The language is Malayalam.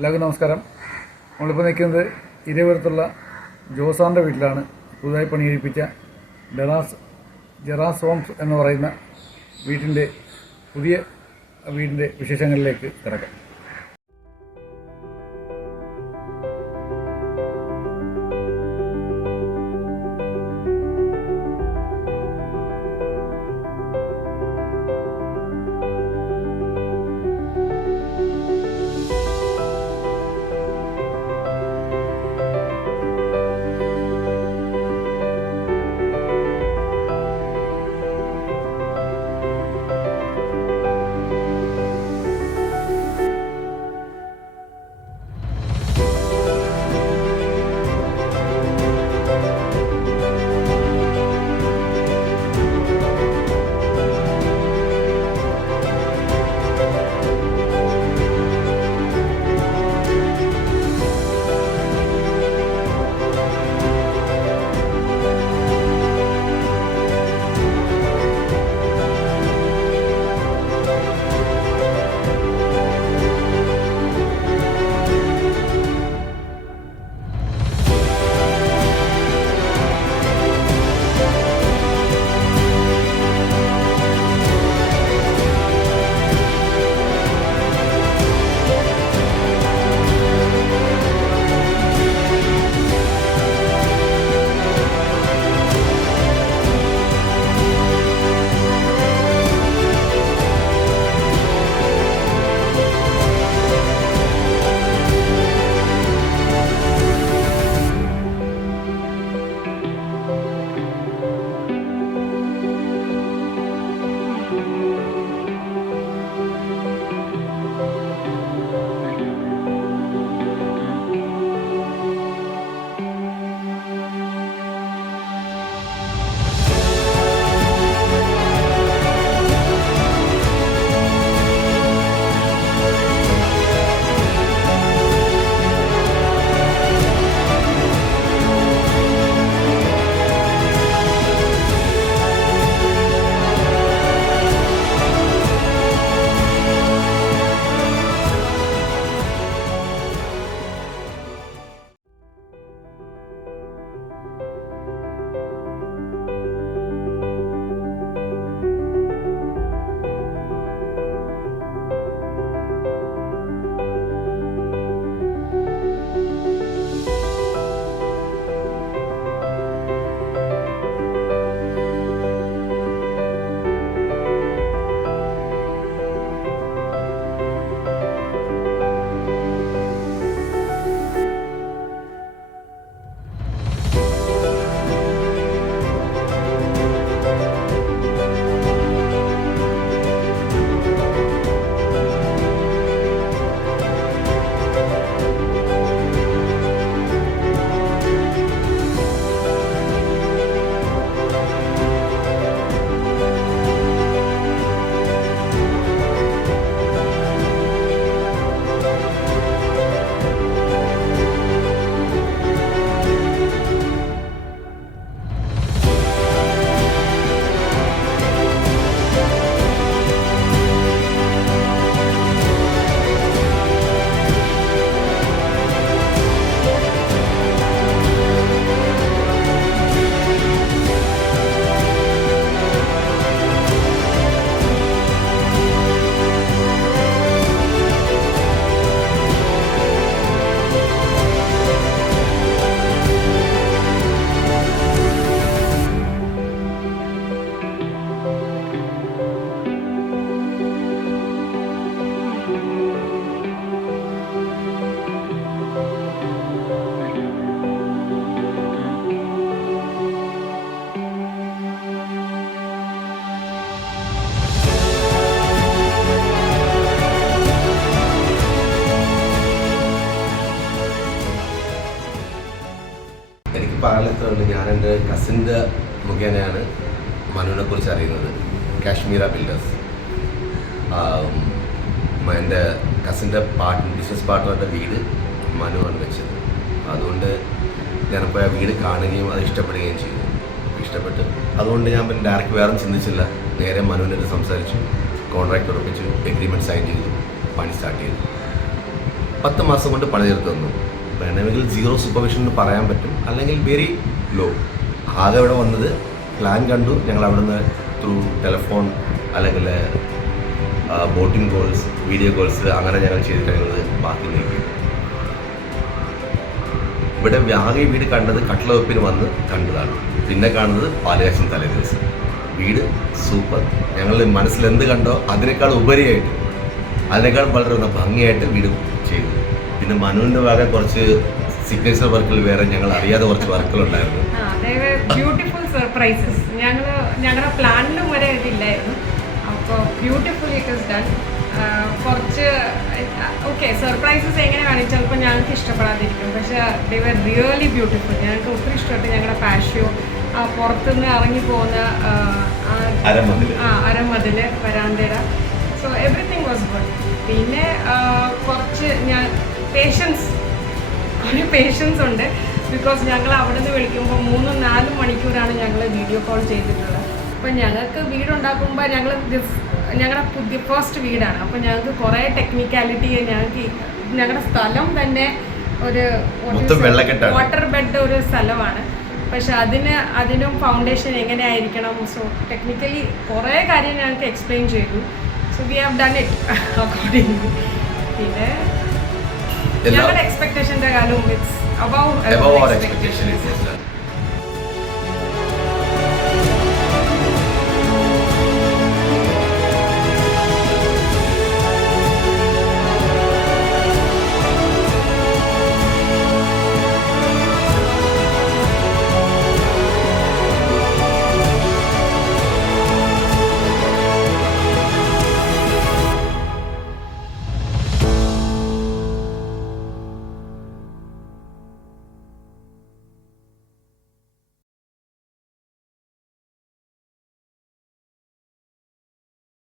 എല്ലാവർക്കും നമസ്കാരം. നമ്മളിപ്പോൾ നിൽക്കുന്നത് ഇരവപുരത്തുള്ള ജോസാറിൻ്റെ വീട്ടിലാണ്. പുതുതായി പണി കഴിപ്പിച്ച ജെറാസ് ഹോംസ് എന്ന് പറയുന്ന പുതിയ വീടിൻ്റെ വിശേഷങ്ങളിലേക്ക് കിടക്കാം. പറയാനുള്ളത് ഞാൻ എൻ്റെ കസിൻ്റെ മുഖേനയാണ് മനുവിനെ കുറിച്ച് അറിയുന്നത്. കാശ്മീര ബിൽഡേഴ്സ് എൻ്റെ കസിൻ്റെ ബിസിനസ് പാർട്ട്ണറുടെ വീട് മനുവാണ് വെച്ചത്. അതുകൊണ്ട് ഞാനിപ്പോൾ ആ വീട് കാണുകയും അത് ഇഷ്ടപ്പെടുകയും ചെയ്തു. ഇഷ്ടപ്പെട്ട് അതുകൊണ്ട് ഞാൻ പിന്നെ ഡയറക്റ്റ് വേറെ ചിന്തിച്ചില്ല, നേരെ മനുവിനോട് സംസാരിച്ചു, കോൺട്രാക്ട് ഉറപ്പിച്ചു, എഗ്രിമെൻറ്റ് സൈൻ ചെയ്തു, പണി സ്റ്റാർട്ട് ചെയ്തു. 10 മാസം കൊണ്ട് പണിതീർത്ത് തന്നു. വേണമെങ്കിൽ 0 സൂപ്പർവിഷൻ എന്ന് പറയാൻ പറ്റും, അല്ലെങ്കിൽ വെരി ലോ. ആകെ ഇവിടെ വന്നത് പ്ലാൻ കണ്ടു, ഞങ്ങൾ അവിടുന്ന് ത്രൂ ടെലിഫോൺ അല്ലെങ്കിൽ ബോട്ടിംഗ് കോൾസ്, വീഡിയോ കോൾസ് അങ്ങനെ ഞങ്ങൾ ചെയ്തിട്ട് ഞങ്ങൾ ബാക്കി നീക്കി. ഇവിടെ ആകെ വീട് കണ്ടത് കട്ടിളവെപ്പിന് വന്ന് കണ്ടതാണ്. പിന്നെ കാണുന്നത് പാലുകാച്ചിന് തലേ ദിവസം. വീട് സൂപ്പർ. ഞങ്ങൾ മനസ്സിൽ എന്ത് കണ്ടോ അതിനേക്കാൾ ഉപരിയായിട്ട്, അതിനേക്കാൾ വളരെ ഭംഗിയായിട്ട് വീട് ചെയ്തു. പിന്നെ മനുവിൻ്റെ ഭാഗം കുറച്ച് സിഗ്നേച്ചർ വർക്കുകൾ വേറെ ഞങ്ങൾ അറിയാതെ കുറച്ച് വർക്കുകളുണ്ടായിരുന്നു. ബ്യൂട്ടിഫുൾ സർപ്രൈസസ് ഞങ്ങളുടെ പ്ലാനിലും വരെ ഇതില്ലായിരുന്നു. അപ്പോൾ ബ്യൂട്ടിഫുൾ ഇറ്റ് ഇസ് ഡൺ. കുറച്ച് ഓക്കെ സർപ്രൈസസ് എങ്ങനെ കാണിച്ചാൽ ചിലപ്പോൾ ഞങ്ങൾക്ക് ഇഷ്ടപ്പെടാതിരിക്കും, പക്ഷേ ദേ വർ റിയലി ബ്യൂട്ടിഫുൾ. ഞങ്ങൾക്ക് ഒത്തിരി ഇഷ്ടപ്പെട്ടു. ഞങ്ങളുടെ പാഷ്യോ, പുറത്തുനിന്ന് ഇറങ്ങി പോകുന്ന അരമതിൽ വരാന്തര, സോ എവറിത്തിങ് വാസ് ഗുഡ്. പിന്നെ കുറച്ച് ഞാൻ പേഷ്യൻസ് ഉണ്ട്. ബിക്കോസ് ഞങ്ങൾ അവിടെ നിന്ന് വിളിക്കുമ്പോൾ 3-4 മണിക്കൂറാണ് ഞങ്ങൾ വീഡിയോ കോൾ ചെയ്തിട്ടുള്ളത്. അപ്പം ഞങ്ങൾക്ക് വീടുണ്ടാക്കുമ്പോൾ ഞങ്ങളുടെ പുതിയ ഫസ്റ്റ് വീടാണ്. അപ്പോൾ ഞങ്ങൾക്ക് കുറേ ടെക്നിക്കാലിറ്റി, ഞങ്ങളുടെ സ്ഥലം തന്നെ ഒരു വാട്ടർ ബെഡ് ഒരു സ്ഥലമാണ്. പക്ഷെ അതിനും ഫൗണ്ടേഷൻ എങ്ങനെയായിരിക്കണം, സോ ടെക്നിക്കലി കുറേ കാര്യം ഞങ്ങൾക്ക് എക്സ്പ്ലെയിൻ ചെയ്തു. So we have done it accordingly. പിന്നെ ഞങ്ങളുടെ എക്സ്പെക്ടേഷൻ്റെ കാലം ഇറ്റ്സ് above our expectation.